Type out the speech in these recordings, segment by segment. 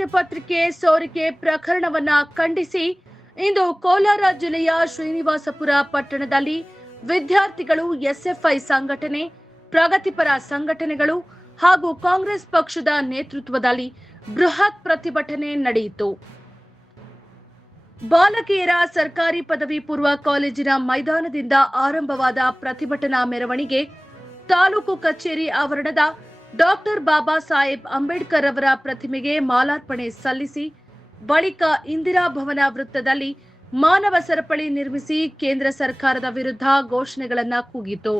ಪ್ರಶ್ನೆ ಪತ್ರಿಕೆ ಸೋರಿಕೆ ಪ್ರಕರಣವನ್ನ ಖಂಡಿಸಿ ಇಂದು ಕೋಲಾರ ಜಿಲ್ಲೆಯ ಶ್ರೀನಿವಾಸಪುರ ಪಟ್ಟಣದಲ್ಲಿ ವಿದ್ಯಾರ್ಥಿಗಳು ಎಸ್ಎಫ್ಐ ಸಂಘಟನೆ, ಪ್ರಗತಿಪರ ಸಂಘಟನೆಗಳು ಹಾಗೂ ಕಾಂಗ್ರೆಸ್ ಪಕ್ಷದ ನೇತೃತ್ವದಲ್ಲಿ ಬೃಹತ್ ಪ್ರತಿಭಟನೆ ನಡೆಯಿತು. ಬಾಲಕಿಯರ ಸರ್ಕಾರಿ ಪದವಿ ಪೂರ್ವ ಕಾಲೇಜಿನ ಮೈದಾನದಿಂದ ಆರಂಭವಾದ ಪ್ರತಿಭಟನಾ ಮೆರವಣಿಗೆ ತಾಲೂಕು ಕಚೇರಿ ಆವರಣದ ಡಾಕ್ಟರ್ ಬಾಬಾ ಸಾಹೇಬ್ ಅಂಬೇಡ್ಕರ್ ಅವರ ಪ್ರತಿಮೆಗೆ ಮಾಲಾರ್ಪಣೆ ಸಲ್ಲಿಸಿ ಬಳಿಕ ಇಂದಿರಾ ಭವನ ವೃತ್ತದಲ್ಲಿ ಮಾನವ ಸರಪಳಿ ನಿರ್ಮಿಸಿ ಕೇಂದ್ರ ಸರ್ಕಾರದ ವಿರುದ್ಧ ಘೋಷಣೆಗಳನ್ನು ಕೂಗಿತು.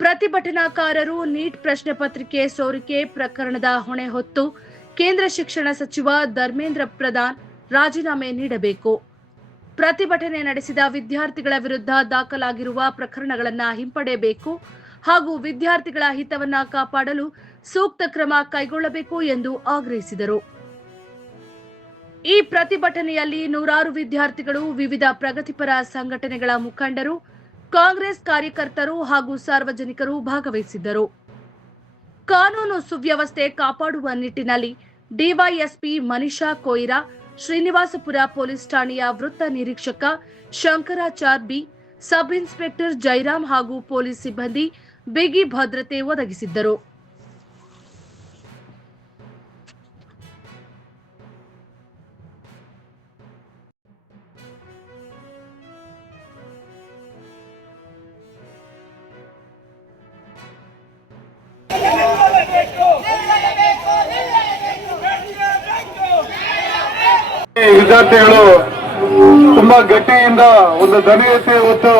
ಪ್ರತಿಭಟನಾಕಾರರು ನೀಟ್ ಪ್ರಶ್ನೆ ಪತ್ರಿಕೆ ಸೋರಿಕೆ ಪ್ರಕರಣದ ಹೊಣೆ ಹೊತ್ತು ಕೇಂದ್ರ ಶಿಕ್ಷಣ ಸಚಿವ ಧರ್ಮೇಂದ್ರ ಪ್ರಧಾನ್ ರಾಜೀನಾಮೆ ನೀಡಬೇಕು, ಪ್ರತಿಭಟನೆ ನಡೆಸಿದ ವಿದ್ಯಾರ್ಥಿಗಳ ವಿರುದ್ಧ ದಾಖಲಾಗಿರುವ ಪ್ರಕರಣಗಳನ್ನು ಹಿಂಪಡೆಯಬೇಕು ಹಾಗೂ ವಿದ್ಯಾರ್ಥಿಗಳ ಹಿತವನ್ನ ಕಾಪಾಡಲು ಸೂಕ್ತ ಕ್ರಮ ಕೈಗೊಳ್ಳಬೇಕು ಎಂದು ಆಗ್ರಹಿಸಿದರು. ಈ ಪ್ರತಿಭಟನೆಯಲ್ಲಿ ನೂರಾರು ವಿದ್ಯಾರ್ಥಿಗಳು, ವಿವಿಧ ಪ್ರಗತಿಪರ ಸಂಘಟನೆಗಳ ಮುಖಂಡರು, ಕಾಂಗ್ರೆಸ್ ಕಾರ್ಯಕರ್ತರು ಹಾಗೂ ಸಾರ್ವಜನಿಕರು ಭಾಗವಹಿಸಿದ್ದರು. ಕಾನೂನು ಸುವ್ಯವಸ್ಥೆ ಕಾಪಾಡುವ ನಿಟ್ಟಿನಲ್ಲಿ ಡಿವೈಎಸ್ಪಿ ಮನಿಷಾ ಕೊಯಿರಾ, ಶ್ರೀನಿವಾಸಪುರ ಪೊಲೀಸ್ ಠಾಣೆಯ ವೃತ್ತ ನಿರೀಕ್ಷಕ ಶಂಕರಾಚಾರ್ ಬಿ, ಸಬ್ ಇನ್ಸ್ಪೆಕ್ಟರ್ ಜೈರಾಮ್ ಹಾಗೂ ಪೊಲೀಸ್ ಸಿಬ್ಬಂದಿ ಬಿಗಿ ಭದ್ರತೆ ಒದಗಿಸಿದ್ದರು. ವಿದ್ಯಾರ್ಥಿಗಳು ತುಂಬಾ ಗಟ್ಟಿಯಿಂದ ಒಂದು ಧ್ವನಿ ಎತ್ತಿ ಇವತ್ತು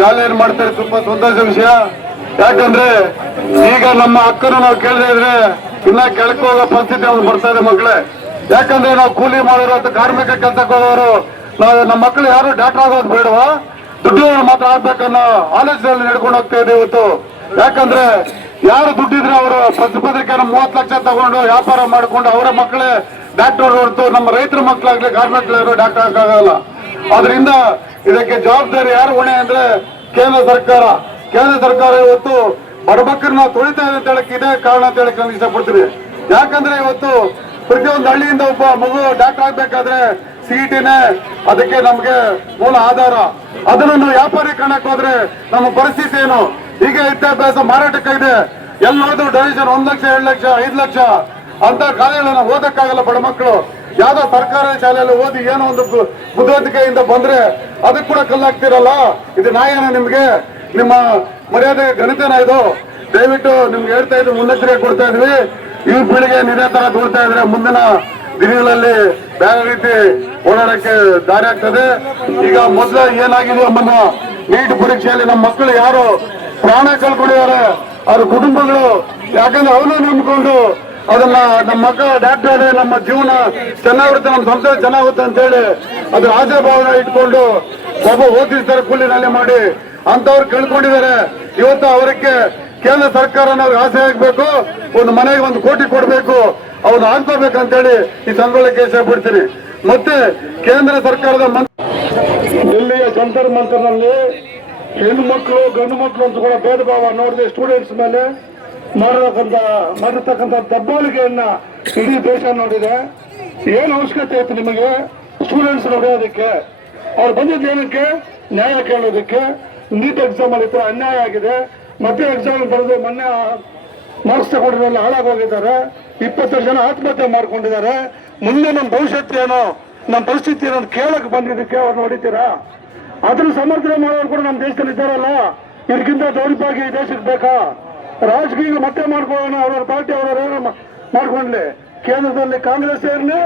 ರ್ಯಾಲಿಯನ್ನು ಮಾಡ್ತಾರೆ. ತುಂಬಾ ಸಂತೋಷ ವಿಷಯ. ಯಾಕಂದ್ರೆ ಈಗ ನಮ್ಮ ಹಕ್ಕನ್ನು ನಾವು ಕೇಳದೇ ಇದ್ರೆ ಇನ್ನ ಕೆಳಕ್ಕೆ ಹೋಗೋ ಪರಿಸ್ಥಿತಿ ಒಂದು ಬರ್ತಾ ಇದೆ ಮಕ್ಕಳೇ. ಯಾಕಂದ್ರೆ ನಾವು ಕೂಲಿ ಮಾಡೋರು ಅಥವಾ ಕಾರ್ಮಿಕ ಕೆಲಸಕ್ಕೆ ಹೋಗೋರು ನಾವು ನಮ್ಮ ಮಕ್ಕಳು ಯಾರು ಡಾಕ್ಟರ್ ಆಗೋದು ಬೇಡವಾ, ದುಡ್ಡು ಮಾತ್ರ ಆಗ್ಬೇಕನ್ನೋ ಆಲೋಚನೆಯಲ್ಲಿ ನಡ್ಕೊಂಡು ಹೋಗ್ತಾ ಇದೆ ಇವತ್ತು. ಯಾಕಂದ್ರೆ ಯಾರು ದುಡ್ಡಿದ್ರೆ ಅವರು ಪ್ರಶ್ನೆ ಪತ್ರಿಕೆಯನ್ನು 30 ಲಕ್ಷ ತಗೊಂಡು ವ್ಯಾಪಾರ ಮಾಡಿಕೊಂಡು ಅವರ ಮಕ್ಕಳೇ ಡಾಕ್ಟರ್ ಹೊರತು ನಮ್ಮ ರೈತರ ಮಕ್ಕಳಾಗ್ಲಿ ಕಾರ್ಮಿಕರು ಡಾಕ್ಟರ್ ಆಗಲ್ಲ. ಅದರಿಂದ ಇದಕ್ಕೆ ಜವಾಬ್ದಾರಿ ಯಾರು ಹೊಣೆ ಅಂದ್ರೆ ಕೇಂದ್ರ ಸರ್ಕಾರ. ಕೇಂದ್ರ ಸರ್ಕಾರ ಇವತ್ತು ಬಡಬಕ್ಕರನ್ನ ತುಳಿತಾ ಇದೆ ಅಂತ ಹೇಳಕ್ ಇದೇ ಕಾರಣ ಅಂತ ಹೇಳಕ್ ನಾನು ಇಷ್ಟಪಡ್ತೀನಿ. ಯಾಕಂದ್ರೆ ಇವತ್ತು ಪ್ರತಿಯೊಂದು ಹಳ್ಳಿಯಿಂದ ಒಬ್ಬ ಮಗು ಡಾಕ್ಟರ್ ಆಗ್ಬೇಕಾದ್ರೆ ಸಿಇಟಿನೇ ಅದಕ್ಕೆ ನಮ್ಗೆ ಮೂಲ ಆಧಾರ. ಅದನ್ನು ವ್ಯಾಪಾರೀಕರಣಕ್ಕೆ ಹೋದ್ರೆ ನಮ್ಮ ಪರಿಸ್ಥಿತಿ ಏನು? ಈಗ ವಿದ್ಯಾಭ್ಯಾಸ ಮಾರಾಟಕ್ಕಾಗಿದೆ. ಎಲ್ಲಿ ನೋಡಿದ್ರು ಡೊನೇಷನ್ 1 ಲಕ್ಷ, 2 ಲಕ್ಷ, 5 ಲಕ್ಷ ಅಂತ ಕಾಲೇಜುಗಳನ್ನ ಓದಕ್ಕಾಗಲ್ಲ ಬಡ ಮಕ್ಕಳು. ಯಾವ್ದೋ ಸರ್ಕಾರಿ ಶಾಲೆಯಲ್ಲಿ ಓದಿ ಏನೋ ಒಂದು ಬುದ್ಧಿವಂತಿಕೆಯಿಂದ ಬಂದ್ರೆ ಅದಕ್ಕೆ ಕೂಡ ಕಲ್ಲಾಗ್ತಿರಲ್ಲ. ಇದು ನ್ಯಾಯನ ನಿಮ್ಗೆ? ನಿಮ್ಮ ಮರ್ಯಾದೆ ಗಣಿತನ ಇದು? ದಯವಿಟ್ಟು ನಿಮ್ಗೆ ಹೇಳ್ತಾ ಇದ್ವಿ, ಮುನ್ನೆಚ್ಚರಿಕೆ ಕೊಡ್ತಾ ಇದ್ವಿ. ಈ ಪೀಳಿಗೆ ಇದೇ ತರ ದೂಡ್ತಾ ಇದ್ರೆ ಮುಂದಿನ ದಿನಗಳಲ್ಲಿ ಬೇರೆ ರೀತಿ ಓಡಾಡಕ್ಕೆ ದಾರಿ ಆಗ್ತದೆ. ಈಗ ಮೊದಲ ಏನಾಗಿದೆ ನಮ್ಮನ್ನ ನೀಟ್ ಪರೀಕ್ಷೆಯಲ್ಲಿ ನಮ್ಮ ಮಕ್ಕಳು ಯಾರು ಪ್ರಾಣ ಕಳ್ಕೊಂಡಿದ್ದಾರೆ ಅವ್ರ ಕುಟುಂಬಗಳು, ಯಾಕಂದ್ರೆ ಅವನು ನಂಬಿಕೊಂಡು ಅದನ್ನ ನಮ್ಮ ಮಕ್ಕಳ ಡಾಕ್ಟರ್ ನಮ್ಮ ಜೀವನ ಚೆನ್ನಾಗಿರುತ್ತೆ, ನಮ್ಮ ಸಂಸಾರ ಚೆನ್ನಾಗುತ್ತೆ ಅಂತ ಹೇಳಿ ಅದ್ರ ಆಶಾಭಾವನ ಇಟ್ಕೊಂಡು ಒಬ್ಬ ಓದಿಸ್ತಾರೆ ಕೂಲಿನಲ್ಲಿ ಮಾಡಿ ಅಂತವ್ರು ಕೇಳ್ಕೊಂಡಿದ್ದಾರೆ. ಇವತ್ತು ಅವರಿಗೆ ಕೇಂದ್ರ ಸರ್ಕಾರ ಅವ್ರಿಗೆ ಆಸೆ ಆಗ್ಬೇಕು, ಒಂದು ಮನೆಗೆ 1 ಕೋಟಿ ಕೊಡ್ಬೇಕು, ಅವ್ನು ಅನ್ಕೋಬೇಕಂತೇಳಿ ಈ ಸಂದರ್ಭಕ್ಕೆ ಇಷ್ಟಪಡ್ತೀನಿ. ಮತ್ತೆ ಕೇಂದ್ರ ಸರ್ಕಾರದ ದಿಲ್ಲಿಯ ಜಂತರ್ ಮಂತರ್ನಲ್ಲಿ ಹೆಣ್ಣು ಮಕ್ಕಳು ಗಂಡು ಮಕ್ಕಳು ಅಂತ ಕೂಡ ಭೇದ ಭಾವ ನೋಡಿದೆ ಸ್ಟೂಡೆಂಟ್ಸ್ ಮೇಲೆ ಮಾಡಿರ್ತಕ್ಕಂಥ ದಬ್ಬಾಳಿಕೆಯನ್ನ ಇಡೀ ದೇಶ ನೋಡಿದೆ. ಏನು ಅವಶ್ಯಕತೆ ಇತ್ತು ನಿಮಗೆ ಸ್ಟೂಡೆಂಟ್ಸ್ ನೋಡೋದಕ್ಕೆ? ಅವ್ರು ಬಂದಿದ್ದು ಏನಕ್ಕೆ? ನ್ಯಾಯ ಕೇಳೋದಕ್ಕೆ. ನೀಟ್ ಎಕ್ಸಾಮ್ ಅಲ್ಲಿ ಅನ್ಯಾಯ ಆಗಿದೆ. ಮತ್ತೆ ಎಕ್ಸಾಮ್ ಬರೆದು ಮೊನ್ನೆ ಮಾರ್ಕ್ಸ್ ತಗೊಂಡಿರೋಲ್ಲ ಹಾಳಾಗೋಗಿದ್ದಾರೆ. 20 ಜನ ಆತ್ಮಹತ್ಯೆ ಮಾಡ್ಕೊಂಡಿದ್ದಾರೆ. ಮುಂದೆ ನಮ್ಮ ಭವಿಷ್ಯತ್ತು ಏನೋ, ನಮ್ಮ ಪರಿಸ್ಥಿತಿ ಏನೋ ಕೇಳಕ್ ಬಂದಿದ್ದಕ್ಕೆ ಅವ್ರು ನೋಡಿತೀರಾ? ಅದ್ರ ಸಮರ್ಥನೆ ಮಾಡೋರು ಕೂಡ ನಮ್ಮ ದೇಶದಲ್ಲಿ ಇದ್ದಾರಲ್ಲ. ಇದಕ್ಕಿಂತ ದೌರ್ಭಾಗ್ಯ ಈ ದೇಶಕ್ಕೆ ಬೇಕಾ? ರಾಜಕೀಯ ಮತ್ತೆ ಮಾಡ್ಕೊಳ್ಳೋಣ, ಅವ್ರವ್ರ ಪಾರ್ಟಿ ಅವ್ರವ್ರ ಮಾಡ್ಕೊಂಡ್ಲಿ. ಕೇಂದ್ರದಲ್ಲಿ ಕಾಂಗ್ರೆಸ್ ಇರಲಿ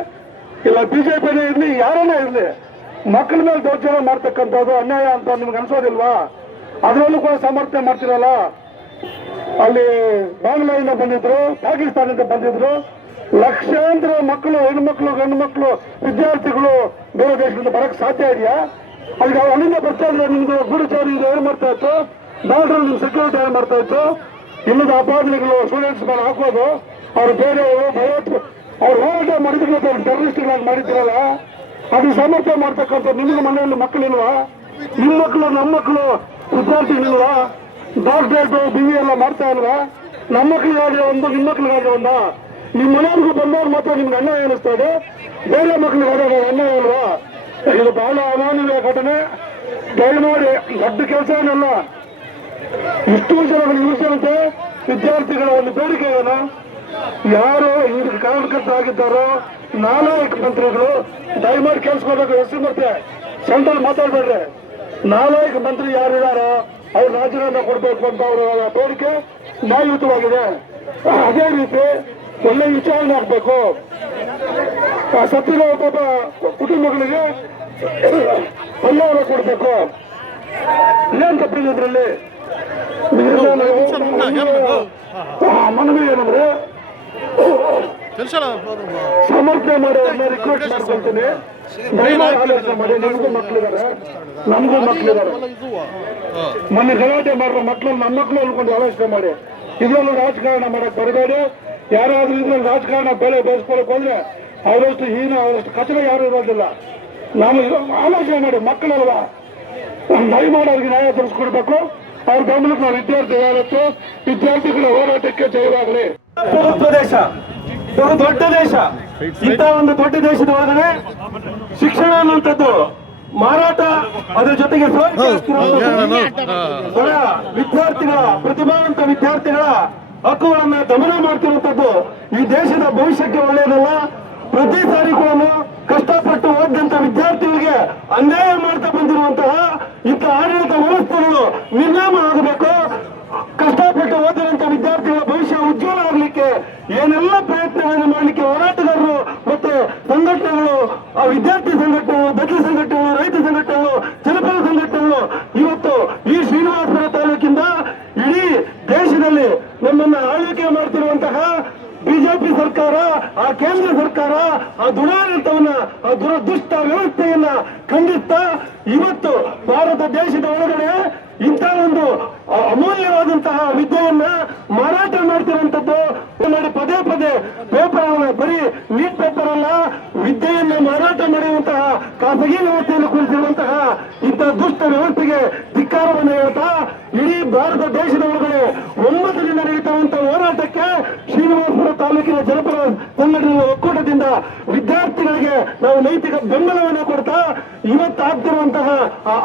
ಇಲ್ಲ ಬಿಜೆಪಿನೇ ಇರಲಿ, ಯಾರನ್ನೇ ಇರಲಿ, ಮಕ್ಕಳ ಮೇಲೆ ದೌರ್ಜನ್ಯ ಮಾಡ್ತಕ್ಕಂಥದ್ದು ಅನ್ಯಾಯ ಅಂತ ನಿಮ್ಗೆ ಅನ್ಸೋದಿಲ್ವಾ? ಅದರಲ್ಲೂ ಕೂಡ ಸಮರ್ಥನೆ ಮಾಡ್ತಿರಲ್ಲ. ಅಲ್ಲಿ ಬಾಂಗ್ಲಾದಿಂದ ಬಂದಿದ್ರು, ಪಾಕಿಸ್ತಾನದಿಂದ ಬಂದಿದ್ರು, ಲಕ್ಷಾಂತರ ಮಕ್ಕಳು, ಹೆಣ್ಮಕ್ಳು, ಗಂಡು ಮಕ್ಕಳು, ವಿದ್ಯಾರ್ಥಿಗಳು ಬೇರೆ ದೇಶದಿಂದ ಬರಕ್ ಸಾಧ್ಯ ಇದೆಯಾ? ಅದಕ್ಕೆ ಅಲ್ಲಿಂದ ಬರ್ತಾ ಇದ್ರೆ ನಿಮ್ದು ಗೂಢಚಾರಿ ಏನು ಮಾಡ್ತಾ ಇತ್ತು? ಬಾರ್ಡರ್ ಸೆಕ್ಯೂರಿಟಿ ಏನು ಮಾಡ್ತಾ ಇತ್ತು? ಇಲ್ಲದ ಅಪಾರ್ಟ್ಮೆಂಟ್ಗಳು ಸ್ಟೂಡೆಂಟ್ಸ್ ಮೇಲೆ ಹಾಕೋದು, ಅವ್ರು ಬೇರೆ ಅವ್ರು ಹೋರಾಟ ಮಾಡಿದ್ರೆ ಟೆರರಿಸ್ಟ್ಗಳಾಗಿ ಮಾಡಿದ್ರಲ್ಲ, ಅದು ಸಮರ್ಥನೆ ಮಾಡ್ತಕ್ಕಂಥ ನಿಮ್ಗೆ ಮನೆಯಲ್ಲಿ ಮಕ್ಕಳಿಲ್ವಾ? ನಿಮ್ಮ ಮಕ್ಕಳು, ನಮ್ಮ ಮಕ್ಕಳು ವಿದ್ಯಾರ್ಥಿಗಳಿಲ್ವಾ? ಡಾಕ್ಟರೇಟ್ BE ಎಲ್ಲ ಮಾಡ್ತಾ ಇಲ್ವಾ? ನಮ್ಮ ಮಕ್ಕಳಿಗಾದ್ರೆ ಒಂದು, ನಿಮ್ಮ ಮಕ್ಕಳಿಗಾದ್ರೆ ಒಂದ? ನಿಮ್ಮ ಮನೆಯವ್ರಿಗೂ ಬಂದವ್ರು ಮಾತ್ರ ನಿಮ್ಗೆ ಅನ್ಯಾಯ ಅನಿಸ್ತಾ ಇದೆ, ಬೇರೆ ಮಕ್ಕಳಿಗೆ ಆದಾಗ ಅನ್ಯಾಯ ಅಲ್ವಾ? ಇದು ಬಹಳ ಅಮಾನವೀಯ ಘಟನೆ. ದಯಮಾಡಿ ದೊಡ್ಡ ಕೆಲಸ ಏನಲ್ಲ, ಇಷ್ಟು ಜನಗಳು ಇಳಿಸಂತೆ ವಿದ್ಯಾರ್ಥಿಗಳ ಒಂದು ಬೇಡಿಕೆ ಏನು? ಯಾರು ಇವ್ರಿಗೆ ಕಾರಣಕರ್ತರಾಗಿದ್ದಾರೋ ನಾಲಾಯಕ ಮಂತ್ರಿಗಳು ದಯಮಾಡಿ ಕೇಳಿಸ್ಕೋಬೇಕು. ಹೆಸರು ಮತ್ತೆ ಸೆಂಟ್ರಲ್ ಮಾತಾಡ್ಬೇಡ್ರಿ. ನಾಲಾಯಕ ಮಂತ್ರಿ ಯಾರಿದಾರೋ ಅವ್ರು ರಾಜೀನಾಮೆ ಕೊಡ್ಬೇಕು ಅಂತ ಅವರ ಬೇಡಿಕೆ ನ್ಯಾಯಯುತವಾಗಿದೆ. ಅದೇ ರೀತಿ ಒಳ್ಳೆ ವಿಚಾರಣೆ ಆಗ್ಬೇಕು. ಸತ್ತಿರೋ ಒಬ್ಬ ಕುಟುಂಬಗಳಿಗೆ ಪರಿಹಾರ ಕೊಡ್ಬೇಕು. ಏನ್ ತಪ್ಪಿದೆ ಇದ್ರಲ್ಲಿ? ಮನವಿ ಏನಂದ್ರೆ ಸಮರ್ಥನೆ ಮಾಡಿ ರಿಕ್ವೆಸ್ಟ್ ಮಾಡ್ಕೊಳ್ತೀನಿ, ದಯಮಾಡಿ ಆಲೋಚನೆ ಮಾಡಿ. ನಿಮಗೂ ಮಕ್ಕಳಿದ್ದಾರೆ, ನಮಗೂ ಮಕ್ಕಳಿದ್ದಾರೆ. ಮೊನ್ನೆ ಗಲಾಟೆ ಮಾಡಿರೋ ಮಕ್ಕಳನ್ನ ನಮ್ಮ ಮಕ್ಕಳು ಅನ್ಕೊಂಡು ಆಲೋಚನೆ ಮಾಡಿ. ಇದರಲ್ಲೂ ರಾಜಕಾರಣ ಮಾಡಕ್ ಬರಬೇಡಿ. ಯಾರಾದ್ರೂ ಇದ್ರಲ್ಲಿ ರಾಜಕಾರಣ ಬೆಲೆ ಬೇಯಿಸ್ಕೊಳಕ್ ಹೋದ್ರೆ ಅವರಷ್ಟು ಹೀನ, ಅವರಷ್ಟು ಕಚಡ ಯಾರು ಇರೋದಿಲ್ಲ. ನಾನು ಆಲೋಚನೆ ಮಾಡಿ, ಮಕ್ಕಳಲ್ವಾ, ದಯಮಾಡಿ ಅವ್ರಿಗೆ ನ್ಯಾಯ ತರಿಸ್ಕೊಡ್ಬೇಕು. ಅವ್ರ ಗಮನಕ್ಕೆ ನಾವು ವಿದ್ಯಾರ್ಥಿಗಳ ಹೋರಾಟಕ್ಕೆ ಜಯವಾಗಲಿ. ದೇಶ ಬಹು ದೊಡ್ಡ ದೇಶ. ಇಂಥ ಒಂದು ದೊಡ್ಡ ದೇಶದ ಒಳಗಡೆ ಶಿಕ್ಷಣ ಅನ್ನುವಂಥದ್ದು ಮಾರಾಟ, ಅದರ ಜೊತೆಗೆ ವಿದ್ಯಾರ್ಥಿಗಳ ಪ್ರತಿಭಾವಂತ ವಿದ್ಯಾರ್ಥಿಗಳ ಹಕ್ಕುಗಳನ್ನ ದಮನ ಮಾಡ್ತಿರುವಂತದ್ದು ಈ ದೇಶದ ಭವಿಷ್ಯಕ್ಕೆ ಒಳ್ಳೆಯದಲ್ಲ. ಪ್ರತಿ ಸಾರಿ ಕೂಡ ಕಷ್ಟಪಟ್ಟು ಓದಿದಂತ ವಿದ್ಯಾರ್ಥಿಗಳಿಗೆ ಅನ್ಯಾಯ ಮಾಡ್ತಾ ಬಂದಿರುವಂತಹ ಇಂಥ ಆಡಳಿತ ವ್ಯವಸ್ಥೆಗಳು ನಿರ್ನಾಮ ಆಗಬೇಕು. ಕಷ್ಟಪಟ್ಟು ಓದಿದಂತ ವಿದ್ಯಾರ್ಥಿಗಳ ಭವಿಷ್ಯ ಉಜ್ವಲ ಆಗಲಿಕ್ಕೆ ಏನೆಲ್ಲ ಪ್ರಯತ್ನಗಳನ್ನು ಮಾಡಲಿಕ್ಕೆ ಹೋರಾಟಗಾರರು ಮತ್ತು ಸಂಘಟನೆಗಳು, ವಿದ್ಯಾರ್ಥಿ ಸಂಘಟನೆಗಳು, ದಲಿತ ಸಂಘಟನೆಗಳು, ರೈತ ಸಂಘಟನೆಗಳು, ಜನಪದ ಸಂಘಟನೆಗಳು ಇವತ್ತು ಈ ಶ್ರೀನಿವಾಸಪುರ ತಾಲೂಕಿಂದ ಇಡೀ ದೇಶದಲ್ಲಿ ನಮ್ಮನ್ನ ಆಳ್ವಿಕೆ ಮಾಡ್ತಿರುವಂತಹ ಬಿಜೆಪಿ ಸರ್ಕಾರ, ಆ ಕೇಂದ್ರ ಸರ್ಕಾರ, ಆ ದುರಾಡಳಿತವನ್ನ, ಆ ದುಷ್ಟ ವ್ಯವಸ್ಥೆಯನ್ನ ಖಂಡಿಸ್ತಾ ಇವತ್ತು ಭಾರತ ದೇಶದ ಒಳಗಡೆ ಇಂಥ ಒಂದು ಅಮೂಲ್ಯವಾದಂತಹ ವಿದ್ಯೆಯನ್ನ ಮಾರಾಟ ಮಾಡ್ತಿರುವಂತದ್ದು ಮಾಡಿ ಪದೇ ಪದೇ ಪೇಪರ್, ಬರೀ ನೀಟ್ ಪೇಪರ್ ಅಲ್ಲ, ವಿದ್ಯೆಯನ್ನ ಮಾರಾಟ ಮಾಡುವಂತಹ ಖಾಸಗಿ ವ್ಯವಸ್ಥೆಯನ್ನು ಕುರಿತಿರುವಂತಹ ಇಂಥ ದುಷ್ಟ ವ್ಯವಸ್ಥೆಗೆ ಧಿಕ್ಕಾರವನ್ನು ಹೇಳ್ತಾ ಇಡೀ ಭಾರತ ದೇಶದ ಒಳಗಡೆ ಒಮ್ಮತದಿಂದ ನಡೆಯುತ್ತಿರುವಂತಹ ಹೋರಾಟಕ್ಕೆ ಶ್ರೀನಿವಾಸಪುರ ತಾಲೂಕಿನ ಜನಪದ ಸಂಘಟನೆಗಳ ಒಕ್ಕೂಟದಿಂದ ವಿದ್ಯಾರ್ಥಿಗಳಿಗೆ ನಾವು ನೈತಿಕ ಬೆಂಬಲವನ್ನು ಕೊಡ್ತಾ ಇವತ್ತಾಗ್ತಿರುವಂತಹ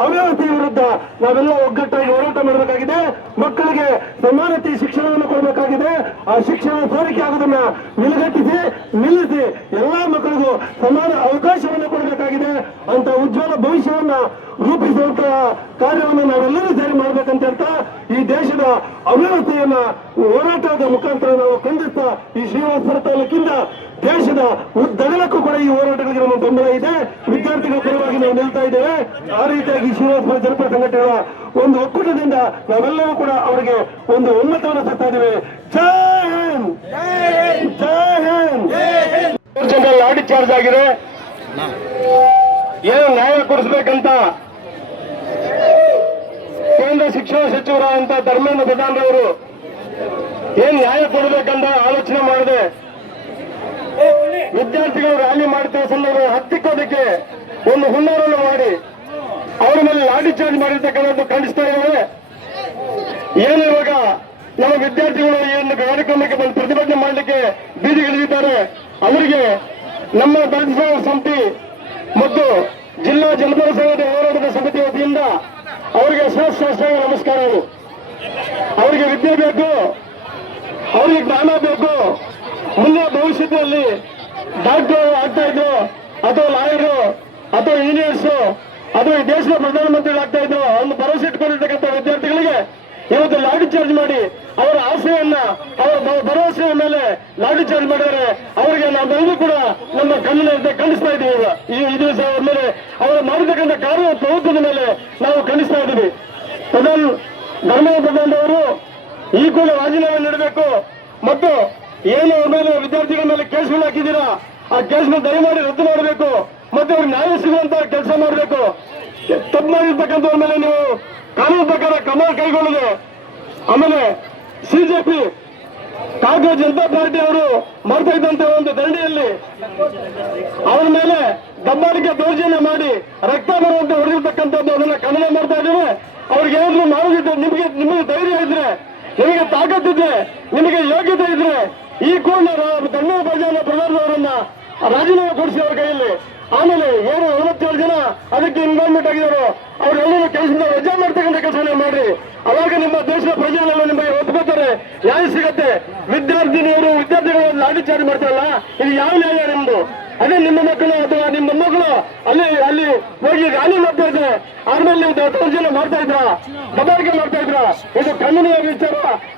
ಅವ್ಯವಸ್ಥೆಯ ವಿರುದ್ಧ ನಾವೆಲ್ಲ ಒಗ್ಗಟ್ಟಾಗಿ ಹೋರಾಟ ಮಾಡಬೇಕಾಗಿದೆ. ಮಕ್ಕಳಿಗೆ ಸಮಾನತೆ ಶಿಕ್ಷಣವನ್ನು ಕೊಡಬೇಕಾಗಿದೆ. ಆ ಶಿಕ್ಷಣ ಸೋರಿಕೆ ಆಗೋದನ್ನ ನಿಲ್ಲಿಸಿ ಎಲ್ಲಾ ಮಕ್ಕಳಿಗೂ ಸಮಾನ ಅವಕಾಶವನ್ನು ಕೊಡಬೇಕಾಗಿದೆ. ಅಂತ ಉಜ್ವಲ ಭವಿಷ್ಯವನ್ನ ರೂಪಿಸುವಂತಹ ಕಾರ್ಯವನ್ನು ನಾವೆಲ್ಲರೂ ಸೇರಿ ಮಾಡ್ಬೇಕಂತ ಹೇಳ್ತಾ ಈ ದೇಶದ ಅವ್ಯವಸ್ಥೆಯನ್ನ ಹೋರಾಟದ ಮುಖಾಂತರ ನಾವು ಖಂಡಿಸ್ತಾ ಈ ಶ್ರೀನಿವಾಸಪುರ ತಾಲೂಕಿಂದ ದೇಶದ ಉದ್ದಗಲಕ್ಕೂ ಕೂಡ ಈ ಹೋರಾಟಗಳಿಗೆ ನಮ್ಮ ಬೆಂಬಲ ಇದೆ. ವಿದ್ಯಾರ್ಥಿಗಳ ಪರವಾಗಿ ನಾವು ನಿಲ್ತಾ ಇದ್ದೇವೆ. ಆ ರೀತಿಯಾಗಿ ಶ್ರೀನಿವಾಸಪುರ ಜನಪದ ಸಂಘಟನೆಗಳ ಒಂದು ಒಕ್ಕೂಟದಿಂದ ನಾವೆಲ್ಲರೂ ಕೂಡ ಅವರಿಗೆ ಒಂದು ಒಮ್ಮತವನ್ನು ತರ್ತಾ ಇದ್ದೇವೆ. ಜೈ ಹಿಂದ್, ಜೈ ಹಿಂದ್. ಲಾಠಿ ಚಾರ್ಜ್ ಆಗಿದೆ. ಏನು ನ್ಯಾಯ ಕೊಡಿಸ್ಬೇಕಂತ ಕೇಂದ್ರ ಶಿಕ್ಷಣ ಸಚಿವರಾದಂತ ಧರ್ಮೇಂದ್ರ ಪ್ರಧಾನರವರು ಏನ್ ನ್ಯಾಯ ಕೊಡಬೇಕಂತ ಆಲೋಚನೆ ಮಾಡದೆ ವಿದ್ಯಾರ್ಥಿಗಳು ರ್ಯಾಲಿ ಮಾಡ್ತಿರೋ ಸಂದರ್ಭ ಹತ್ತಿಕ್ಕೋದಕ್ಕೆ ಒಂದು ಹುನ್ನಾರವನ್ನು ಮಾಡಿ ಅವರ ಮೇಲೆ ಲಾಠಿ ಚಾರ್ಜ್ ಮಾಡಿರ್ತಕ್ಕಂಥದ್ದು ಖಂಡಿಸ್ತಾ ಇದ್ದೇವೆ. ಏನು ಇವಾಗ ನಮ್ಮ ವಿದ್ಯಾರ್ಥಿಗಳು ಈ ಒಂದು ಕಾರ್ಯಕ್ರಮಕ್ಕೆ ಬಂದು ಪ್ರತಿಭಟನೆ ಮಾಡಲಿಕ್ಕೆ ಬೀದಿಗಿಳಿದಿದ್ದಾರೆ. ಅವರಿಗೆ ನಮ್ಮ ದಲಿತ ಸಮಿತಿ ಮತ್ತು ಜಿಲ್ಲಾ ಜನಪದ ಸಂಘದ ಹೋರಾಟದ ಸಮಿತಿ ವತಿಯಿಂದ ಅವರಿಗೆ ಶ್ರೇಷ್ಠ ನಮಸ್ಕಾರಗಳು. ಅವರಿಗೆ ವಿದ್ಯೆ ಬೇಕು, ಅವರಿಗೆ ಜ್ಞಾನ ಬೇಕು. ಮುಂದೆ ಭವಿಷ್ಯದಲ್ಲಿ ಡಾಕ್ಟರ್ ಆಗ್ತಾ ಇದ್ರು, ಅಥವಾ ಲಾಯರು, ಅಥವಾ ಇಂಜಿನಿಯರ್ಸ್, ಅಥವಾ ಈ ದೇಶದ ಪ್ರಧಾನಮಂತ್ರಿಗಳು ಆಗ್ತಾ ಇದ್ರು ಒಂದು ಭರವಸೆ ಇಟ್ಕೊಂಡಿರ್ತಕ್ಕಂಥ ವಿದ್ಯಾರ್ಥಿಗಳಿಗೆ ಇವತ್ತು ಲಾಠಿ ಚಾರ್ಜ್ ಮಾಡಿ ಅವರ ಆಸೆಯನ್ನ, ಅವರ ಭರವಸೆಯ ಮೇಲೆ ಲಾಠಿ ಚಾರ್ಜ್ ಮಾಡಿದರೆ ಅವರಿಗೆ ನಾವೆಲ್ಲರೂ ಕೂಡ ನಮ್ಮ ಕಣ್ಣಿನ ಖಂಡಿಸ್ತಾ ಇದ್ದೀವಿ. ಈ ದಿವಸ ಅವರ ಮೇಲೆ ಅವರು ಮಾಡಿರ್ತಕ್ಕಂಥ ಕಾರ್ಯ ಪ್ರಭುತ್ವದ ಮೇಲೆ ನಾವು ಖಂಡಿಸ್ತಾ ಇದ್ದೀವಿ. ಧರ್ಮೇಂದ್ರ ಪ್ರಧಾನ್ ಅವರು ಈ ಕೂಡ ರಾಜೀನಾಮೆ ನೀಡಬೇಕು ಮತ್ತು ಏನು ಅವ್ರ ಮೇಲೆ ವಿದ್ಯಾರ್ಥಿಗಳ ಮೇಲೆ ಕೇಸ್ಗಳು ಹಾಕಿದ್ದೀರಾ ಆ ಕೇಸ್ನ ದಯಮಾಡಿ ರದ್ದು ಮಾಡಬೇಕು ಮತ್ತೆ ಅವ್ರಿಗೆ ನ್ಯಾಯ ಸಿಗುವಂತ ಕೆಲಸ ಮಾಡಬೇಕು. ತಪ್ಪು ಮಾಡಿರ್ತಕ್ಕಂಥವ್ರ ಮೇಲೆ ನೀವು ಕಾನೂನು ಪ್ರಕಾರ ಕ್ರಮ ಕೈಗೊಳ್ಳದೆ. ಆಮೇಲೆ ಸಿಜೆಪಿ ಕಾಂಗ್ರೆಸ್ ಜನತಾ ಪಾರ್ಟಿ ಅವರು ಮಾಡ್ತಾ ಇದ್ದಂತ ಒಂದು ದಂಡಿಯಲ್ಲಿ ಅವರ ಮೇಲೆ ದಬ್ಬಾಳಿಕೆ ದೌರ್ಜನ್ಯ ಮಾಡಿ ರಕ್ತ ಬರುವಂತೆ ಹೊಡೆದಿರ್ತಕ್ಕಂಥದ್ದು ಅದನ್ನ ಖಂಡನೆ ಮಾಡ್ತಾ ಇದ್ದೇವೆ. ಅವ್ರಿಗೆ ಏನಾದ್ರು ಮಾಡೋದಿದ್ರೆ ನಿಮಗೆ ಧೈರ್ಯ ಇದ್ರೆ ನಿಮಗೆ ತಾಕತ್ತಿದ್ರೆ, ನಿಮಗೆ ಯೋಗ್ಯತೆ ಇದ್ರೆ ಈ ಕೂಡಲೇ ಧನ್ಯ ಪ್ರಧಾನವರನ್ನ ರಾಜೀನಾಮೆ ಕೊಡಿಸಿ ಅವ್ರ ಕೈಯಲ್ಲಿ. ಆಮೇಲೆ ಏನು 57 ಜನ ಅದಕ್ಕೆ ಇನ್ವಾಲ್ವ್ಮೆಂಟ್ ಆಗಿದ್ದಾರೆ, ಅವರೆಲ್ಲರೂ ಕೆಲಸದಿಂದ ವಜಾ ಮಾಡ್ತಕ್ಕಂಥ ಕೆಲಸ ಮಾಡ್ರಿ. ಅವಾಗ ನಿಮ್ಮ ದೇಶದ ಪ್ರಜೆಗಳೆಲ್ಲ ನಿಮಗೆ ಒಪ್ಕೋತಾರೆ, ನ್ಯಾಯ ಸಿಗತ್ತೆ. ವಿದ್ಯಾರ್ಥಿಗಳು ಲಾಠಿ ಚಾರ್ಜ್ ಮಾಡ್ತಾರಲ್ಲ, ಇದು ಯಾವ ನ್ಯಾಯ ನಿಮ್ದು? ಅದೇ ನಿಮ್ಮ ಮಕ್ಕಳು ಅಥವಾ ನಿಮ್ಮ ಮೊಮ್ಮಕ್ಕಳು ಅಲ್ಲಿ ಹೋಗಿ ರ್ಯಾಲಿ ಮಾಡ್ತಾ ಇದ್ರೆ ಆಮೇಲೆ ನೀವು 10 ಜನ ಮಾಡ್ತಾ ಇದ್ರ, ದಬಾರಿಕೆ ಮಾಡ್ತಾ ಇದ್ರ, ಇದು ಖಂಡನೀಯ ವಿಚಾರ.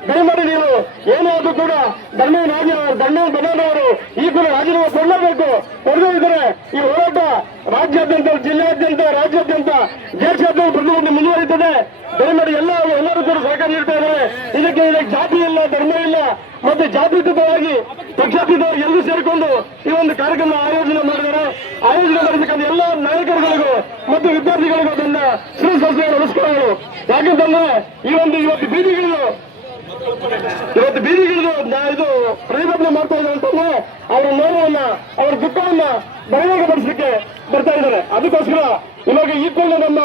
ದಯಮಾಡಿ ನೀವು ಏನೇ ಆದ್ರೂ ಕೂಡ ಧನ್ಯ ಬದಲಾದವರು ಈ ಕೂಡ ರಾಜೀನಾಮೆ ಕೊಡಲೇಬೇಕು. ಕೊಡದೇ ಇದ್ದಾರೆ ಈ ಹೋರಾಟ ರಾಜ್ಯಾದ್ಯಂತ, ಜಿಲ್ಲೆಯಾದ್ಯಂತ, ರಾಜ್ಯಾದ್ಯಂತ, ದೇಶಾದ್ಯಂತ ಪ್ರತಿಯೊಂದು ಮುಂದುವರಿಯುತ್ತದೆ. ದಯಮಾಡಿ ಎಲ್ಲರೂ ಕೂಡ ಸಹಕಾರ ನೀಡ್ತಾ ಇದ್ದಾರೆ. ಇದಕ್ಕೆ ಜಾತಿ ಇಲ್ಲ, ಧರ್ಮ ಇಲ್ಲ, ಮತ್ತೆ ಜಾತ್ಯತೀತವಾಗಿ ಪಕ್ಷಾತೀತವಾಗಿ ಎಲ್ಲರೂ ಸೇರಿಕೊಂಡು ಈ ಒಂದು ಕಾರ್ಯಕ್ರಮ ಆಯೋಜನೆ ಮಾಡಿದ್ದಾರೆ. ಆಯೋಜನೆ ಮಾಡತಕ್ಕಂಥ ಎಲ್ಲ ನಾಯಕರುಗಳಿಗೂ ಮತ್ತು ವಿದ್ಯಾರ್ಥಿಗಳಿಗೂ ಅದನ್ನ ಶ್ರೀ ನಮಸ್ಕಾರಗಳು. ಯಾಕಂತಂದ್ರೆ ಇವತ್ತು ಬೀದಿಗಿಳಿದು ಇದು ಪ್ರತಿಭಟನೆ ಮಾಡ್ತಾ ಇದ್ದಾರೆ ಅಂತಂದ್ರೆ ಅವರ ನೋವನ್ನ, ಅವರ ದುಃಖವನ್ನ ಬಹಿರಂಗಪಡಿಸಲಿಕ್ಕೆ ಬರ್ತಾ ಇದ್ದಾರೆ. ಅದಕ್ಕೋಸ್ಕರ ಇವಾಗ ಈ ಕೂಡಲೇ ನಮ್ಮ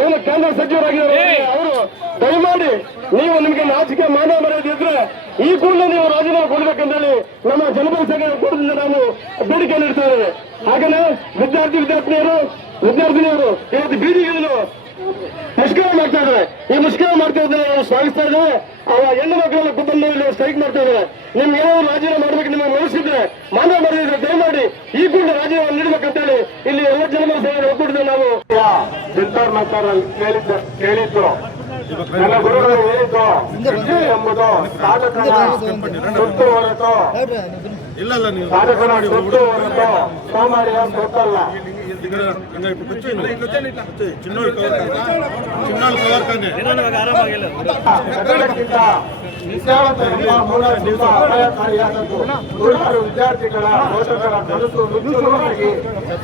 ಏನು ಕೇಂದ್ರ ಸಚಿವರಾಗಿದ್ದಾರೆ ಅವರು ದಯಮಾಡಿ ನೀವು ನಿಮಗೆ ನಾಚಿಕೆ ಮಾನ ಮರ್ಯಾದೆ ಇದ್ರೆ ಈ ಕೂಡಲೇ ನೀವು ರಾಜೀನಾಮೆ ಕೊಡ್ಬೇಕಂತೇಳಿ ನಮ್ಮ ಜನಪದ ಸಂಘ ಕೂಡದಿಂದ ನಾವು ಬೇಡಿಕೆ ನೀಡ್ತಾ ಇದ್ದೇವೆ. ಹಾಗೆಯೇ ವಿದ್ಯಾರ್ಥಿನಿಯರು ಇವತ್ತು ಬೀದಿಗಿಳಿದು ಮುಷ್ಕರ ಮಾಡ್ತಾ ಇದ್ದಾರೆ. ಈ ಮುಷ್ಕರ ಮಾಡ್ತಾ ಇದ್ರೆ ನಾವು ಸ್ವಾಗತಿಸ್ತಾ ಇದ್ದೇವೆ. ಹೆಣ್ಣು ಮಕ್ಕಳೆಲ್ಲ ಬಂದು ಇಲ್ಲಿ ಸ್ಟ್ರೈಕ್ ಮಾಡ್ತಾ ಇದ್ದಾರೆ. ನಿಮ್ಗೆ ಏನಾದ್ರು ರಾಜೀನಾಮೆ ಮಾಡ್ಬೇಕು ನಿಮಗೆ ಮನಸ್ಸಿದ್ರೆ, ಮಾನ ಮಾಡಿದ್ರೆ ದಯಮಾಡಿ ಈ ಕೂಡ ರಾಜೀನಾಮೆ ನೀಡಬೇಕಂತೇಳಿ ಇಲ್ಲಿ ಎಲ್ಲ ಜನಪದ ಸಂಘ ಒಕ್ಕೂಟದ ನಾವು ಜಂತರ್ ಮಂತರ್ ಕೇಳಿದ್ದು. ನನ್ನ ಗುರುಗಳು ಹೇಳಿದ್ದು ವಿದ್ಯೆ ಎಂಬುದು ಸಾಧಕನ ಸೊತ್ತು ಹೊರತು ಸೋಮಾರಿಯ ಸೊತ್ತಲ್ಲ. ಕನ್ನಡಕ್ಕಿಂತ ವಿದ್ಯಾವಂತ ಎಂಬ ಮೂಲ ತುಂಬ ಅಪಾಯಕಾರಿಯಾದದ್ದು. ನೂರಾರು ವಿದ್ಯಾರ್ಥಿಗಳ ಪೋಷಕರ ಕನಸು ನುಚ್ಚುನುಗ್ಗಿ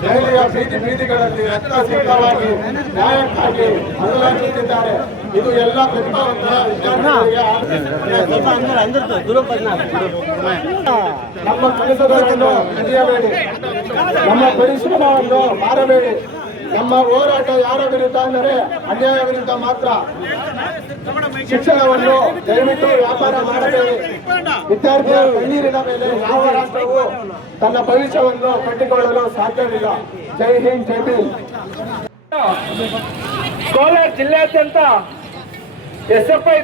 ದೆಹಲಿಯ ಬೀದಿಗಳಲ್ಲಿ ರಕ್ತಸಿಕ್ತವಾಗಿ ನ್ಯಾಯಕ್ಕಾಗಿ ಅನುಭವಿಸುತ್ತಿದ್ದಾರೆ. ಇದು ಎಲ್ಲ ಪ್ರತಿಭಾವಂತ ವಿದ್ಯಾರ್ಥಿಗಳಿಗೆ ನಮ್ಮ ಕನಸುಗಳನ್ನು ಕದಿಯಬೇಡಿ, ನಮ್ಮ ಪರಿಶ್ರಮವನ್ನು ಮಾರಬೇಡಿ. ನಮ್ಮ ಹೋರಾಟ ಯಾರ ವಿರುದ್ಧ ಅಂದರೆ ಅನ್ಯಾಯ ವಿರುದ್ಧ ಮಾತ್ರ. ಶಿಕ್ಷಣವನ್ನು ದಯವಿಟ್ಟು ವ್ಯಾಪಾರ ಮಾಡಬೇಡಿ. ವಿದ್ಯಾರ್ಥಿಗಳ ಕಣ್ಣೀರಿನ ಮೇಲೆ ಯಾವ ರಾಷ್ಟ್ರವು ತನ್ನ ಭವಿಷ್ಯವನ್ನು ಕಟ್ಟಿಕೊಳ್ಳಲು ಸಾಧ್ಯವಿಲ್ಲ. ಜೈ ಹಿಂದ್, ಜೈ ಭೀಮ್. ಕೋಲಾರ ಜಿಲ್ಲೆಯಾದ್ಯಂತ ಎಸ್ಎಫ್ಐ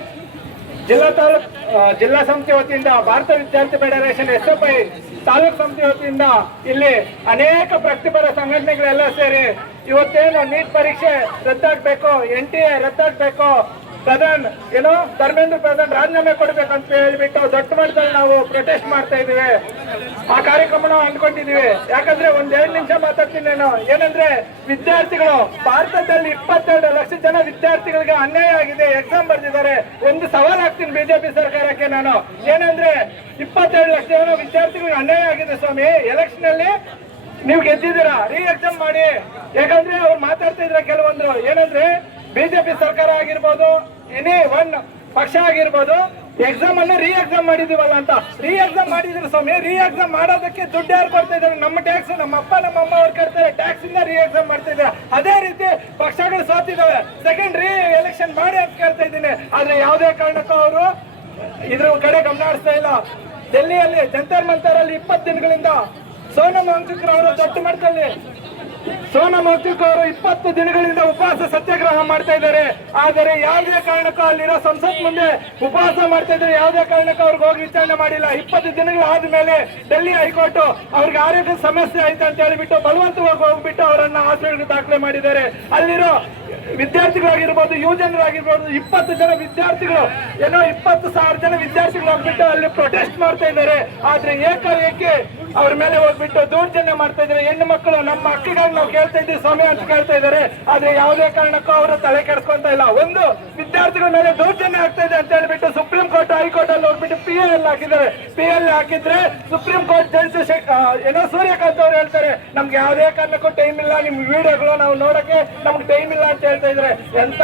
ಜಿಲ್ಲಾ ಸಮಿತಿ ವತಿಯಿಂದ ಭಾರತ ವಿದ್ಯಾರ್ಥಿ ಫೆಡರೇಷನ್ ಎಸ್ಎಫ್ಐ ತಾಲೂಕು ಸಮಿತಿ ವತಿಯಿಂದ ಇಲ್ಲಿ ಅನೇಕ ವೃತ್ತಿಪರ ಸಂಘಟನೆಗಳೆಲ್ಲ ಸೇರಿ ಇವತ್ತೇನು ನೀಟ್ ಪರೀಕ್ಷೆ ರದ್ದಾಗಬೇಕು, NTA ರದ್ದಾಗಬೇಕು, ಧರ್ಮೇಂದ್ರ ಪ್ರಧಾನ್ ರಾಜೀನಾಮೆ ಕೊಡ್ಬೇಕಂತ ಹೇಳ್ಬಿಟ್ಟು ದೊಡ್ಡ ಮಟ್ಟದಲ್ಲಿ ನಾವು ಪ್ರೊಟೆಸ್ಟ್ ಮಾಡ್ತಾ ಇದೀವಿ. ಆ ಕಾರ್ಯಕ್ರಮ ಅಂದ್ಕೊಂಡಿದೀವಿ. ಯಾಕಂದ್ರೆ 1-2 ನಿಮಿಷ ಮಾತಾಡ್ತೀನಿ ನಾನು. ಏನಂದ್ರೆ ವಿದ್ಯಾರ್ಥಿಗಳು ಭಾರತದಲ್ಲಿ 22 ಲಕ್ಷ ಜನ ವಿದ್ಯಾರ್ಥಿಗಳಿಗೆ ಅನ್ಯಾಯ ಆಗಿದೆ. ಎಕ್ಸಾಮ್ ಬರ್ದಿದ್ದಾರೆ. ಒಂದು ಸವಾಲ್ ಹಾಕ್ತೀನಿ ಬಿಜೆಪಿ ಸರ್ಕಾರಕ್ಕೆ ನಾನು. ಏನಂದ್ರೆ 22 ಲಕ್ಷ ಜನ ವಿದ್ಯಾರ್ಥಿಗಳಿಗೆ ಅನ್ಯಾಯ ಆಗಿದೆ ಸ್ವಾಮಿ. ಎಲೆಕ್ಷನ್ ಅಲ್ಲಿ ನೀವು ಗೆದ್ದಿದ್ದೀರಾ, ರೀ ಎಕ್ಸಾಮ್ ಮಾಡಿ. ಯಾಕಂದ್ರೆ ಅವ್ರು ಮಾತಾಡ್ತಾ ಇದ್ರ ಕೆಲವೊಂದ್ರು ಏನಂದ್ರೆ ಬಿಜೆಪಿ ಸರ್ಕಾರ ಆಗಿರ್ಬೋದು, ಎನಿ ಒನ್ ಪಕ್ಷ ಆಗಿರ್ಬೋದು, ಎಕ್ಸಾಮ್ ಅನ್ನು ರೀ ಎಕ್ಸಾಮ್ ಮಾಡಿದೀವಲ್ಲ ಅಂತ. ರೀ ಎಕ್ಸಾಮ್ ಮಾಡಿದ್ರೆ ಸ್ವಾಮಿ, ರೀ ಎಕ್ಸಾಮ್ ಮಾಡೋದಕ್ಕೆ ದುಡ್ಡು ಯಾರು ಕೊಡ್ತಾ ಇದ್ದಾರೆ? ನಮ್ಮ ಟ್ಯಾಕ್ಸ್, ನಮ್ಮ ಅಪ್ಪ ನಮ್ಮ ಅಮ್ಮ ಅವ್ರು ಕಟ್ತಾರೆ. ಟ್ಯಾಕ್ಸ್ ಇಂದ ರೀ ಎಕ್ಸಾಮ್ ಮಾಡ್ತಾ ಇದ್ದಾರೆ. ಅದೇ ರೀತಿ ಪಕ್ಷಗಳು ಸೋತಿದ್ದಾವೆ. ಸೆಕೆಂಡ್ ರೀ ಎಲೆಕ್ಷನ್ ಮಾಡಿ ಅಂತ ಕೇಳ್ತಾ ಇದ್ದೀನಿ. ಆದ್ರೆ ಯಾವುದೇ ಕಾರಣಕ್ಕೂ ಅವರು ಇದ್ರ ಕಡೆ ಗಮನ ಹರಿಸ್ತಾ ಇಲ್ಲ. ಡೆಲ್ಲಿಯಲ್ಲಿ ಜಂತರ್ ಮಂತರ್ ಅಲ್ಲಿ 20 ದಿನಗಳಿಂದ ಸೋನಂ ವಾಂಗ್ಚುಕ್ ಅವರು ದೊಡ್ಡ ಮಟ್ಟದಲ್ಲಿ 20 ದಿನಗಳಿಂದ ಉಪವಾಸ ಸತ್ಯಾಗ್ರಹ ಮಾಡ್ತಾ ಇದ್ದಾರೆ. ಆದರೆ ಯಾವುದೇ ಕಾರಣಕ್ಕೂ ಅಲ್ಲಿರೋ ಸಂಸತ್ ಮುಂದೆ ಉಪವಾಸ ಮಾಡ್ತಾ ಇದ್ದಾರೆ. ಯಾವುದೇ ಕಾರಣಕ್ಕೂ ಅವ್ರಿಗೆ ಹೋಗಿ ವಿಚಾರಣೆ ಮಾಡಿಲ್ಲ. 20 ದಿನಗಳಾದ ಮೇಲೆ ಡೆಲ್ಲಿ ಹೈಕೋರ್ಟ್ ಅವ್ರಿಗೆ ಆರೋಗ್ಯ ಸಮಸ್ಯೆ ಆಯ್ತು ಅಂತ ಹೇಳಿಬಿಟ್ಟು ಬಲವಂತವಾಗಿ ಹೋಗ್ಬಿಟ್ಟು ಅವರನ್ನ ಆಸ್ಪತ್ರೆಗೆ ದಾಖಲೆ ಮಾಡಿದ್ದಾರೆ. ಅಲ್ಲಿರೋ ವಿದ್ಯಾರ್ಥಿಗಳಾಗಿರ್ಬೋದು, ಯುವಜನರಾಗಿರ್ಬೋದು, 20 ಜನ ವಿದ್ಯಾರ್ಥಿಗಳು 20,000 ಜನ ವಿದ್ಯಾರ್ಥಿಗಳು ಹೋಗ್ಬಿಟ್ಟು ಅಲ್ಲಿ ಪ್ರೊಟೆಸ್ಟ್ ಮಾಡ್ತಾ ಇದ್ದಾರೆ. ಆದ್ರೆ ಏಕಾಏಕಿ ಅವ್ರ ಮೇಲೆ ಹೋಗ್ಬಿಟ್ಟು ದೌರ್ಜನ್ಯ ಮಾಡ್ತಾ ಇದ್ದಾರೆ. ಹೆಣ್ಣು ಮಕ್ಕಳು ನಮ್ಮ ಹಕ್ಕಿಗಾಗಿ ನಾವು ಕೇಳ್ತಾ ಇದ್ದೀವಿ ಸ್ವಾಮಿ ಅಂತ ಕೇಳ್ತಾ ಇದ್ದಾರೆ. ಆದ್ರೆ ಯಾವುದೇ ಕಾರಣಕ್ಕೂ ಅವರು ತಲೆ ಕೆಡಿಸ್ಕೊಂತ ಇಲ್ಲ. ಒಂದು ವಿದ್ಯಾರ್ಥಿಗಳ ಮೇಲೆ ದೌರ್ಜನ್ಯ ಆಗ್ತಾ ಇದೆ ಅಂತ ಹೇಳ್ಬಿಟ್ಟು ಸುಪ್ರೀಂ ಕೋರ್ಟ್, ಹೈಕೋರ್ಟ್ ಅಲ್ಲಿ ಹೋಗ್ಬಿಟ್ಟು PL ಹಾಕಿದ್ದಾರೆ. PL ಹಾಕಿದ್ರೆ ಸುಪ್ರೀಂ ಕೋರ್ಟ್ ಜಡ್ಜ್ ಸೂರ್ಯಕಾಂತ್ ಅವ್ರು ಹೇಳ್ತಾರೆ ನಮ್ಗೆ ಯಾವುದೇ ಕಾರಣಕ್ಕೂ ಟೈಮ್ ಇಲ್ಲ, ನಿಮ್ ವಿಡಿಯೋಗಳು ನಾವು ನೋಡಕ್ಕೆ ನಮ್ಗೆ ಟೈಮ್ ಇಲ್ಲ ಅಂತ ಹೇಳ್ತಾ ಇದ್ರೆ. ಎಂತ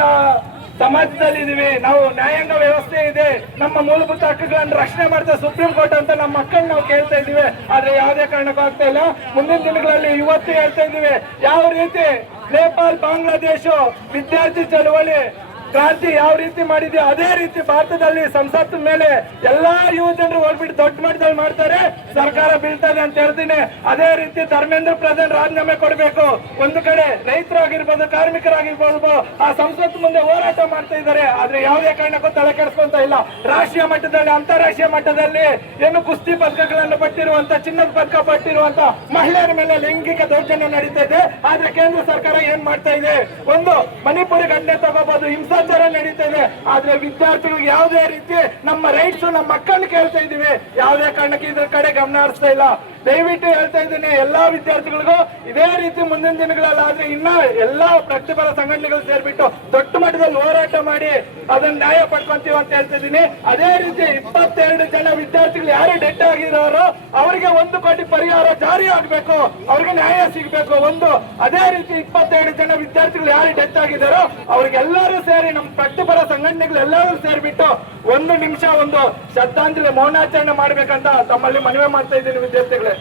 ಸಮಾಜದಲ್ಲಿ ಇದೀವಿ ನಾವು? ನ್ಯಾಯಾಂಗ ವ್ಯವಸ್ಥೆ ಇದೆ, ನಮ್ಮ ಮೂಲಭೂತ ಹಕ್ಕುಗಳನ್ನು ರಕ್ಷಣೆ ಮಾಡ್ತಾ ಸುಪ್ರೀಂ ಕೋರ್ಟ್ ಅಂತ ನಮ್ಮ ಮಕ್ಕಳನ್ನ ನಾವು ಕೇಳ್ತಾ ಇದೀವಿ. ಆದ್ರೆ ಯಾವುದೇ ಕಾರಣಕ್ಕೂ ಆಗ್ತಾ ಇಲ್ಲ. ಮುಂದಿನ ದಿನಗಳಲ್ಲಿ ಇವತ್ತೇ ಹೇಳ್ತಾ ಇದೀವಿ ಯಾವ ರೀತಿ ನೇಪಾಳ, ಬಾಂಗ್ಲಾದೇಶ ವಿದ್ಯಾರ್ಥಿ ಚಳವಳಿ ಕ್ರಾಂತಿ ಯಾವ ರೀತಿ ಮಾಡಿದ್ಯೋ ಅದೇ ರೀತಿ ಭಾರತದಲ್ಲಿ ಸಂಸತ್ ಮೇಲೆ ಎಲ್ಲಾ ಯುವ ಜನರು ಹೋಗ್ಬಿಟ್ಟು ದೊಡ್ಡ ಮಟ್ಟದಲ್ಲಿ ಮಾಡ್ತಾರೆ, ಸರ್ಕಾರ ಬೀಳ್ತದೆ ಅಂತ ಹೇಳ್ತೀನಿ. ಅದೇ ರೀತಿ ಧರ್ಮೇಂದ್ರ ಪ್ರಧಾನ್ ರಾಜೀನಾಮೆ ಕೊಡಬೇಕು. ಒಂದು ಕಡೆ ರೈತರಾಗಿರ್ಬೋದು, ಕಾರ್ಮಿಕರಾಗಿರ್ಬೋದು ಆ ಸಂಸತ್ ಮುಂದೆ ಹೋರಾಟ ಮಾಡ್ತಾ ಇದ್ದಾರೆ, ಆದ್ರೆ ಯಾವುದೇ ಕಾರಣಕ್ಕೂ ತಲೆ ಕೆಡಿಸ್ಕೊಂತ ಇಲ್ಲ. ರಾಷ್ಟ್ರೀಯ ಮಟ್ಟದಲ್ಲಿ, ಅಂತಾರಾಷ್ಟ್ರೀಯ ಮಟ್ಟದಲ್ಲಿ ಏನು ಕುಸ್ತಿ ಪದಕಗಳನ್ನು ಪಟ್ಟಿರುವಂತ, ಚಿನ್ನದ ಪದಕ ಪಟ್ಟಿರುವಂತ ಮಹಿಳೆಯರ ಮೇಲೆ ಲೈಂಗಿಕ ದೌರ್ಜನ್ಯ ನಡೀತಾ ಇದೆ. ಆದ್ರೆ ಕೇಂದ್ರ ಸರ್ಕಾರ ಏನ್ ಮಾಡ್ತಾ ಇದೆ? ಒಂದು ಮಣಿಪುರ ಘಟನೆ ತಗೋಬಹುದು, ಹಿಂಸಾಚಾರ ನಡೀತಾ ಇದೆ, ಆದ್ರೆ ವಿದ್ಯಾರ್ಥಿಗಳಿಗೆ ಯಾವುದೇ ರೀತಿ ನಮ್ಮ ರೈಟ್ಸ್, ನಮ್ಮ ಮಕ್ಕಳನ್ನ ಕೇಳ್ತಾ ಇದೀವಿ, ಯಾವುದೇ ಕಾರಣಕ್ಕೆ ಇದ್ರ ಕಡೆ ಗಮನ ಹರಿಸ್ತಾ ಇಲ್ಲ. ದಯವಿಟ್ಟು ಹೇಳ್ತಾ ಇದ್ದೀನಿ ಎಲ್ಲಾ ವಿದ್ಯಾರ್ಥಿಗಳಿಗೂ ಇದೇ ರೀತಿ ಮುಂದಿನ ದಿನಗಳಲ್ಲಾದ್ರೆ ಇನ್ನ ಎಲ್ಲಾ ಪ್ರತಿಪರ ಸಂಘಟನೆಗಳು ಸೇರ್ಬಿಟ್ಟು ದೊಡ್ಡ ಮಟ್ಟದಲ್ಲಿ ಹೋರಾಟ ಮಾಡಿ ಅದನ್ನ ನ್ಯಾಯ ಪಡ್ಕೊಂತೀವಿ ಅಂತ ಹೇಳ್ತಾ ಇದ್ದೀನಿ. ಅದೇ ರೀತಿ 22 ಜನ ವಿದ್ಯಾರ್ಥಿಗಳು ಯಾರು ಡೆತ್ ಆಗಿರೋರು ಅವರಿಗೆ 1 ಕೋಟಿ ಪರಿಹಾರ ಜಾರಿ ಆಗ್ಬೇಕು, ಅವ್ರಿಗೆ ನ್ಯಾಯ ಸಿಗ್ಬೇಕು. ಒಂದು ಅದೇ ರೀತಿ 22 ಜನ ವಿದ್ಯಾರ್ಥಿಗಳು ಯಾರು ಡೆತ್ ಆಗಿದ್ದಾರೋ ಅವ್ರಿಗೆಲ್ಲರೂ ಸೇರಿ ನಮ್ಮ ಪ್ರತಿಪರ ಸಂಘಟನೆಗಳು ಎಲ್ಲರೂ ಸೇರ್ಬಿಟ್ಟು 1 ನಿಮಿಷ ಒಂದು ಶ್ರದ್ಧಾಂಜಲಿ ಮೌನಾಚರಣೆ ಮಾಡ್ಬೇಕಂತ ತಮ್ಮಲ್ಲಿ ಮನವಿ ಮಾಡ್ತಾ ಇದ್ದೀನಿ ವಿದ್ಯಾರ್ಥಿಗಳೇ.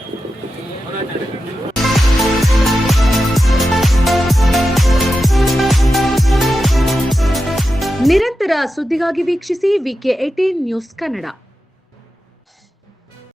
ನಿರಂತರ ಸುದ್ದಿಗಾಗಿ ವೀಕ್ಷಿಸಿ VK18 ನ್ಯೂಸ್ ಕನ್ನಡ.